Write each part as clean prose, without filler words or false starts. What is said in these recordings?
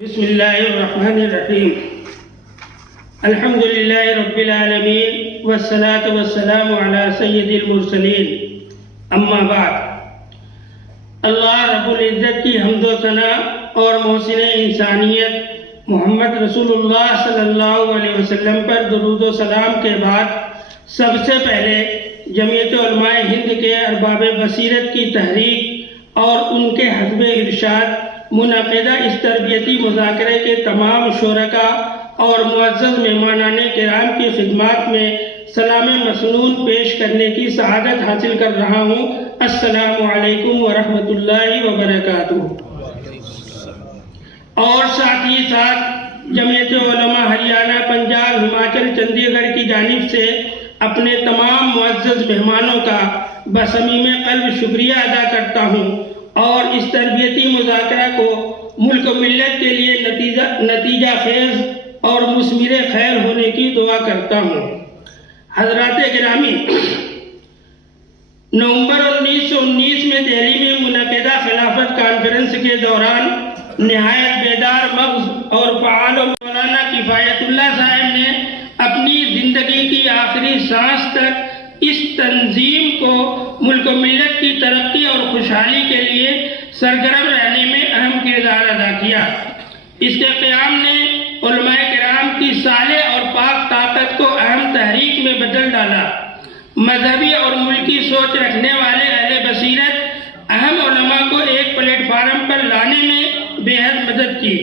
بسم اللہ الرحمن الرحیم الحمد للہ رب العالمین والصلاة والسلام علی سید المرسلین اما بعد۔ اللہ رب العزت کی حمد و ثنا اور محسن انسانیت محمد رسول اللہ صلی اللہ علیہ وسلم پر درود و سلام کے بعد سب سے پہلے جمعیت علماء ہند کے ارباب بصیرت کی تحریک اور ان کے حسب ارشاد منعقدہ اس تربیتی مذاکرے کے تمام شرکاء اور معزز مہمانان کرام کی خدمات میں سلام مسنون پیش کرنے کی سعادت حاصل کر رہا ہوں۔ السلام علیکم ورحمۃ اللہ وبرکاتہ۔ اور ساتھ ہی ساتھ جمعیت علماء ہریانہ، پنجاب، ہماچل، چندی گڑھ کی جانب سے اپنے تمام معزز مہمانوں کا بصمیم قلب شکریہ ادا کرتا ہوں اور اس تربیتی مذاکرہ کو ملک و ملت کے لیے نتیجہ خیز اور مثمر خیر ہونے کی دعا کرتا ہوں۔ حضرات گرامی، نومبر 1919 میں دہلی میں منعقدہ خلافت کانفرنس کے دوران نہایت بیدار مغز اور فعال مولانا کفایت اللہ صاحب نے اپنی زندگی کی آخری سانس تک اس تنظیم کو ملک و ملت کی ترقی اور خوشحالی کے لیے سرگرم رہنے میں اہم کردار ادا کیا۔ اس کے قیام نے علماء کرام کی صالح اور پاک طاقت کو اہم تحریک میں بدل ڈالا۔ مذہبی اور ملکی سوچ رکھنے والے اہل بصیرت اہم علماء کو ایک پلیٹ فارم پر لانے میں بے حد مدد کی۔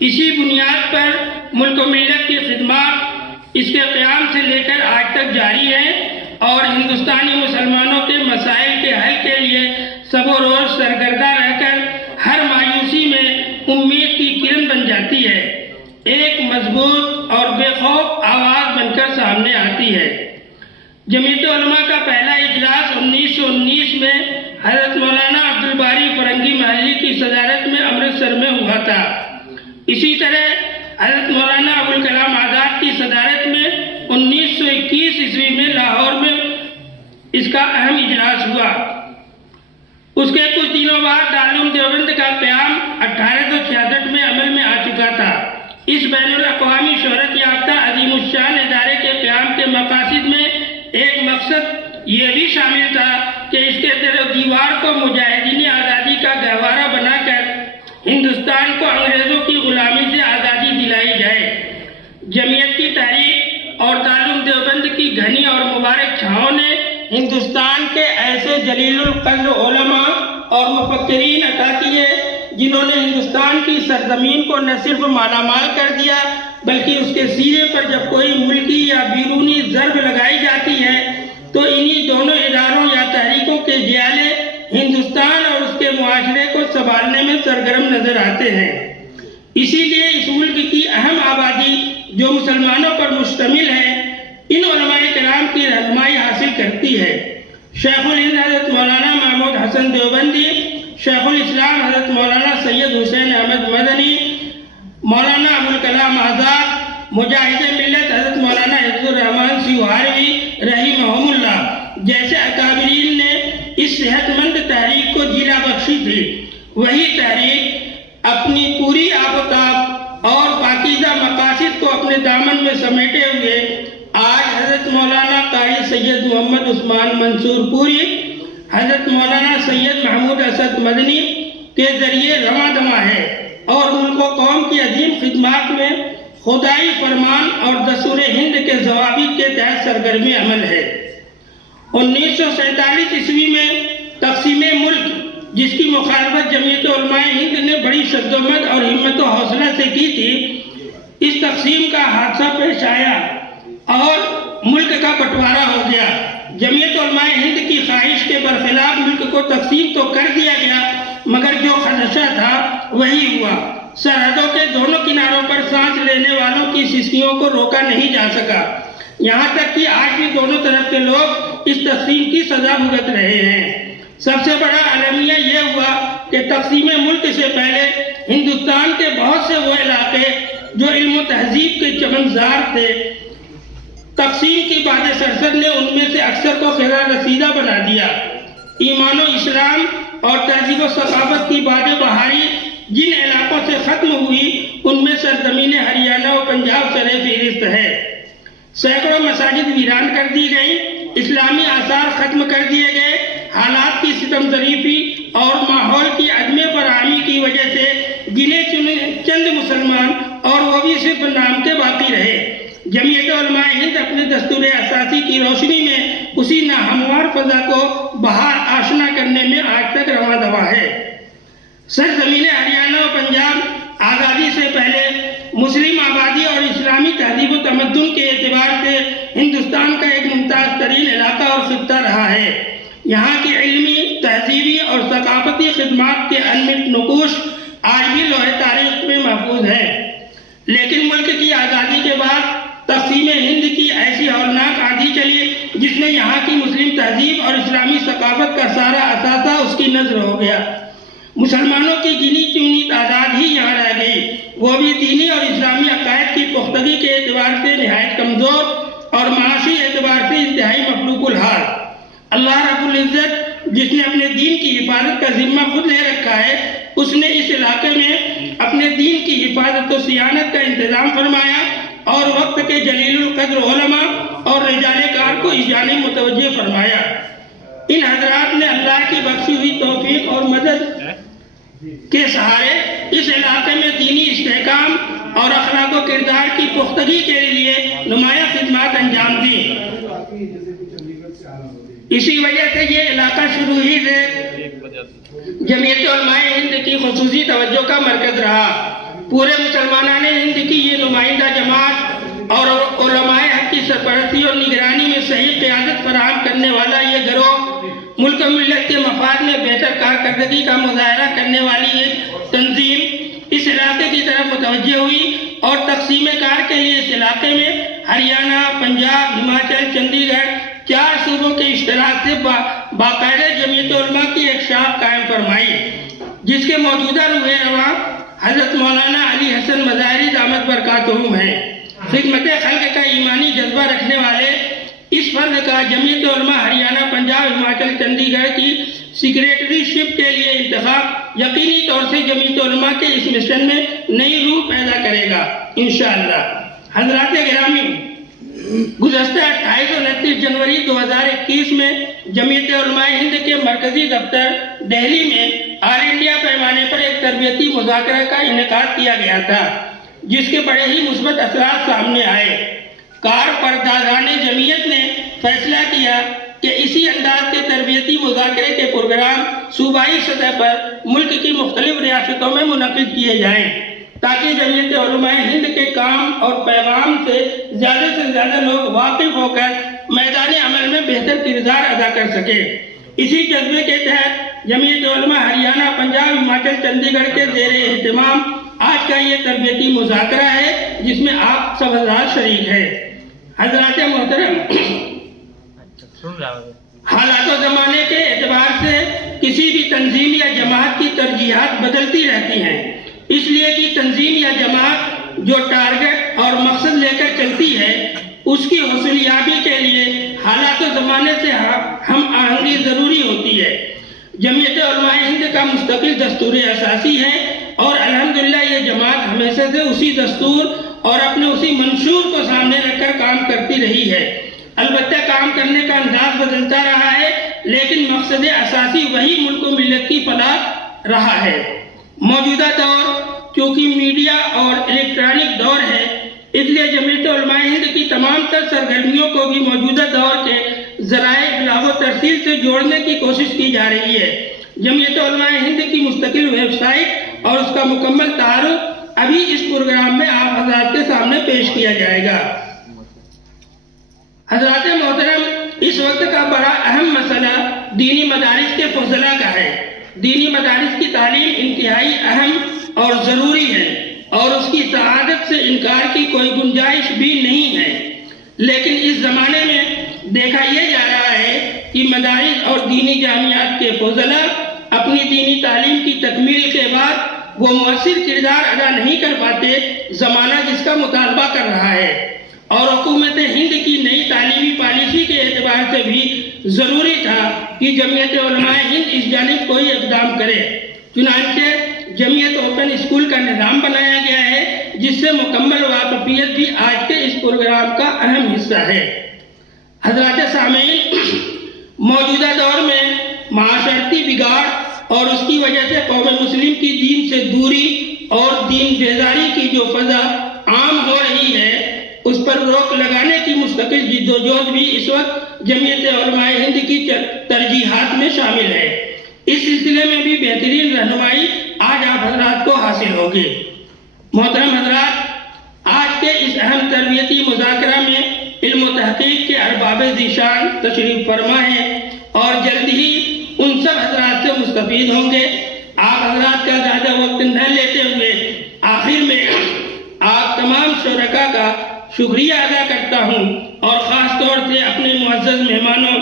اسی بنیاد پر ملک و ملت کی خدمات اس کے قیام سے لے کر آج تک جاری ہے اور ہندوستانی مسلمانوں کے مسائل کے حل کے لیے سب و روز سرگردہ رہ کر ہر مایوسی میں امید کی کرن بن جاتی ہے، ایک مضبوط اور بے خوف آواز بن کر سامنے آتی ہے۔ جمعیت علماء کا پہلا اجلاس 1919 میں حضرت مولانا عبدالباری فرنگی محلی کی صدارت میں امرتسر میں ہوا تھا۔ اسی طرح حضرت مولانا ابوالکلام آزاد کی صدارت میں 1921 عیسوی میں لاہور میں اس کا اہم اجلاس ہوا۔ اس کے کچھ دنوں بعد دارالعلوم دیوبند کا قیام 1866 میں عمل میں آ چکا تھا۔ اس بین الاقوامی شہرت یافتہ عظیم الشان ادارے کے قیام کے مقاصد میں ایک مقصد یہ بھی شامل تھا کہ اس کے در و دیوار کو مجاہدین آزادی کا گہوارہ بنا کر ہندوستان کو انگریزوں کی غلامی سے آزادی دلائی جائے۔ جمعیت کی تحریک اور دارالعلوم دیوبند کی گھنی اور مبارک چھاؤں نے ہندوستان کے ایسے جلیل القدر علماء اور مفکرین عطا کیے جنہوں نے ہندوستان کی سرزمین کو نہ صرف مالا مال کر دیا بلکہ اس کے سینے پر جب کوئی ملکی یا بیرونی ضرب لگائی جاتی ہے تو انہی دونوں اداروں یا تحریکوں کے جیالے ہندوستان اور اس کے معاشرے کو سنبھالنے میں سرگرم نظر آتے ہیں۔ اسی لیے اس ملک کی اہم آبادی جو مسلمانوں پر مشتمل ہے ان علماء کرام کی رہنمائی حاصل کرتی ہے۔ شیخ الہند حضرت مولانا محمود حسن دیوبندی، شیخ الاسلام حضرت مولانا سید حسین احمد مدنی، مولانا ابوالکلام آزاد، مجاہد ملت حضرت مولانا حفظ الرحمان سیوہاروی رحمہم اللہ جیسے اکابرین نے اس صحت مند تحریک کو جیلا بخشی تھی۔ وہی تحریک اپنی پوری آفتاب اور پاکیزہ مقاصد کو اپنے دامن میں سمیٹے ہوئے آج حضرت مولانا قاری سید محمد عثمان منصور پوری، حضرت مولانا سید محمود اسد مدنی کے ذریعے رواں دواں ہے اور ملک و قوم کی عظیم خدمات میں خدائی فرمان اور دستور ہند کے ضوابط کے تحت سرگرمی عمل ہے۔ 1947 عیسوی میں تقسیم ملک جس کی مخالفت جمعیت علماء ہند نے بڑی شدت اور ہمت و حوصلہ سے کی تھی، اس تقسیم کا حادثہ پیش آیا اور ملک کا بٹوارا ہو گیا۔ جمعیت علماء ہند کی خواہش کے برخلاف ملک کو تقسیم تو کر دیا گیا مگر جو خدشہ تھا وہی ہوا۔ سرحدوں کے دونوں کناروں پر سانس لینے والوں کی سسکیوں کو روکا نہیں جا سکا، یہاں تک کہ آج بھی دونوں طرف کے لوگ اس تقسیم کی سزا بھگت رہے ہیں۔ سب سے بڑا المیہ یہ ہوا کہ تقسیم ملک سے پہلے ہندوستان کے بہت سے وہ علاقے جو علم و تہذیب کے چمنزار تھے، تقسیم کی باد سرسد نے ان میں سے اکثر کو خیرہ رسیدہ بنا دیا۔ ایمان و اسلام اور تہذیب و ثقافت کی باد بہاری جن علاقوں سے ختم ہوئی ان میں سرزمین ہریانہ و پنجاب سر فہرست ہے۔ سینکڑوں مساجد ویران کر دی گئی، اسلامی آثار ختم کر دیے گئے، حالات کی ستم ظریفی اور ماحول کی عدم فراہمی کی وجہ سے گنے چنے چند مسلمان اور وہ بھی صرف نام کے باقی رہے۔ جمعیت علماء ہند اپنے دستور اساسی کی روشنی میں اسی ناہموار فضا کو بہار آشنا کرنے میں آج تک رواں دوا ہے۔ سرزمین ہریانہ و پنجاب آزادی سے پہلے مسلم آبادی اور اسلامی تہذیب و تمدن کے اعتبار سے ہندوستان کا ایک ممتاز ترین علاقہ اور خطہ رہا ہے۔ یہاں کی علمی، تہذیبی اور ثقافتی خدمات کے انمٹ نقوش آج بھی لوح تاریخ میں محفوظ ہیں۔ لیکن ملک کی آزادی کے بعد تقسیم ہند کی ایسی ہولناک آندھی چلی جس نے یہاں کی مسلم تہذیب اور اسلامی ثقافت کا سارا اثاثہ اس کی نظر ہو گیا۔ مسلمانوں کی گنی چنی تعداد ہی یہاں رہ گئی، وہ بھی دینی اور اسلامی عقائد کی پختگی کے اعتبار سے نہایت کمزور اور معاشی اعتبار سے انتہائی مفلوق الحال۔ اللہ رب العزت جس نے اپنے دین کی حفاظت کا ذمہ خود لے رکھا ہے، اس نے اس علاقے میں اپنے دین کی حفاظت و صیانت کا انتظام فرمایا اور وقت کے جلیل القدر علماء اور رجال کار کو اس جانب متوجہ فرمایا۔ ان حضرات نے اللہ کی بخشی ہوئی توفیق اور مدد کے سہارے اس علاقے میں دینی استحکام اور اخلاق و کردار کی پختگی کے لیے نمایاں خدمات انجام دی۔ اسی وجہ سے یہ علاقہ شروع ہی سے جمعیت علماء ہند کی خصوصی توجہ کا مرکز رہا۔ پورے مسلمانان ہند کی یہ نمائندہ جماعت اور علماء حق کی سرپرستی اور نگرانی میں صحیح قیادت فراہم کرنے والا یہ گروہ، ملک و ملت کے مفاد میں بہتر کارکردگی کا مظاہرہ کرنے والی ایک تنظیم اس علاقے کی طرف متوجہ ہوئی اور تقسیم کار کے لیے اس علاقے میں ہریانہ، پنجاب، ہماچل، چندی گڑھ 4 صوبوں کے اشتراک سے باقاعدہ جمعیت علماء کی ایک شاخ قائم فرمائی، جس کے موجودہ روح رواں حضرت مولانا علی حسن مظاہری دامت برکاتہم ہیں۔ خدمت خلق کا ایمانی جذبہ رکھنے والے اس فرد کا جمعیت علماء ہریانہ، پنجاب، ہماچل، چندی گڑھ کی سیکریٹری شپ کے لیے انتخاب یقینی طور سے جمعیت علماء کے اس مشن میں نئی روح پیدا کرے گا انشاءاللہ۔ حضرات گرامی، گزشتہ 28 اور 29 جنوری 2021 میں جمعیت علماء ہند کے مرکزی دفتر دہلی میں آل انڈیا پیمانے پر ایک تربیتی مذاکرہ کا انعقاد کیا گیا تھا، جس کے بڑے ہی مثبت اثرات سامنے آئے۔ کارپردازان جمعیت نے فیصلہ کیا کہ اسی انداز کے تربیتی مذاکرے کے پروگرام صوبائی سطح پر ملک کی مختلف ریاستوں میں منعقد کیے جائیں تاکہ جمعیت علماء ہند کے کام اور پیغام سے زیادہ لوگ واقف ہو کر میدان عمل میں بہتر کردار ادا کر سکیں۔ اسی جذبے کے تحت جمعیت علماء ہریانہ، پنجاب، ہماچل، چندی گڑھ کے زیر اہتمام آج کا یہ تربیتی مذاکرہ ہے، جس میں آپ سب حضرات شریک ہیں۔ حضرات محترم، حالات و زمانے کے اعتبار سے کسی بھی تنظیم یا جماعت کی ترجیحات بدلتی رہتی ہیں، اس لیے کہ تنظیم یا جماعت جو ٹارگٹ اور مقصد لے کر چلتی ہے، اس کی حصولیابی کے لیے حالات و زمانے سے ہم آہنگی ضروری ہوتی ہے۔ جمعیت علماء ہند کا مستقل دستور اساسی ہے اور الحمدللہ یہ جماعت ہمیشہ سے اسی دستور اور اپنے اسی منشور کو سامنے رکھ کر کام کرتی رہی ہے۔ البتہ کام کرنے کا انداز بدلتا رہا ہے، لیکن مقصد اساسی وہی ملک و ملت کی فلاح رہا ہے۔ موجودہ دور چونکہ میڈیا اور الیکٹرانک دور ہے، اس لیے جمعیت علماء ہند کی تمام تر سرگرمیوں کو بھی موجودہ دور کے ذرائع ابلاغ و ترسیل سے جوڑنے کی کوشش کی جا رہی ہے۔ جمعیت علماء ہند کی مستقل ویب سائٹ اور اس کا مکمل تعارف ابھی اس پروگرام میں آپ حضرات کے سامنے پیش کیا جائے گا۔ حضرات محترم، اس وقت کا بڑا اہم مسئلہ دینی مدارس کے فضلہ کا ہے۔ دینی مدارس کی تعلیم انتہائی اہم اور ضروری ہے اور اس کی سعادت سے انکار کی کوئی گنجائش بھی نہیں ہے، لیکن اس زمانے میں دیکھا یہ جا رہا ہے کہ مدارس اور دینی جامعات کے فضلہ اپنی دینی تعلیم کی تکمیل کے بعد وہ مؤثر کردار ادا نہیں کر پاتے، زمانہ جس کا مطالبہ کر رہا ہے، اور حکومت ہند کی نئی تعلیمی پالیسی کے اعتبار سے بھی ضروری تھا کہ جمعیت علماء ہند اس جانب کوئی اقدام کرے۔ چنانچہ جمعیت اوپن اسکول کا نظام بنایا گیا ہے، جس سے مکمل واقفیت بھی آج کے اس پروگرام کا اہم حصہ ہے۔ حضرات سامعین، موجودہ دور میں معاشرتی بگاڑ اور اس کی وجہ سے قوم مسلم کی دین سے دوری اور دین بیزاری کی جو فضا عام ہو رہی ہے، اس پر روک لگانے کی مستقل جدوجہد بھی اس وقت جمعیت علماء ہند کی ترجیحات میں شامل ہے۔ اس سلسلے میں بھی بہترین رہنمائی آج آپ حضرات کو حاصل ہوگی۔ محترم حضرات، آج کے اس اہم تربیتی مذاکرہ میں علم و تحقیق کے ارباب ذیشان تشریف فرما ہیں اور جلد ہی ان سب حضرات سے مستفید ہوں گے۔ آپ حضرات کا زیادہ وقت نہ لیتے ہوئے آخر میں آپ تمام شرکاء کا شکریہ ادا کرتا ہوں اور خاص طور سے اپنے معزز مہمانوں،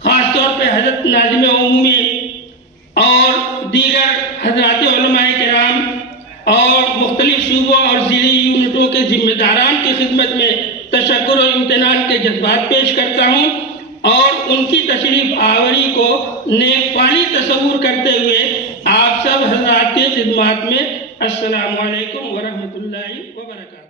خاص طور پہ حضرت ناظم عمومی اور دیگر حضرات علماء کرام اور مختلف شعبوں اور ذیلی یونٹوں کے ذمہ داران کی خدمت میں تشکر و امتنان کے جذبات پیش کرتا ہوں اور ان کی تشریف آوری کو نیک فالی تصور کرتے ہوئے آپ سب حضرات کی خدمات میں السلام علیکم ورحمۃ اللہ وبرکاتہ۔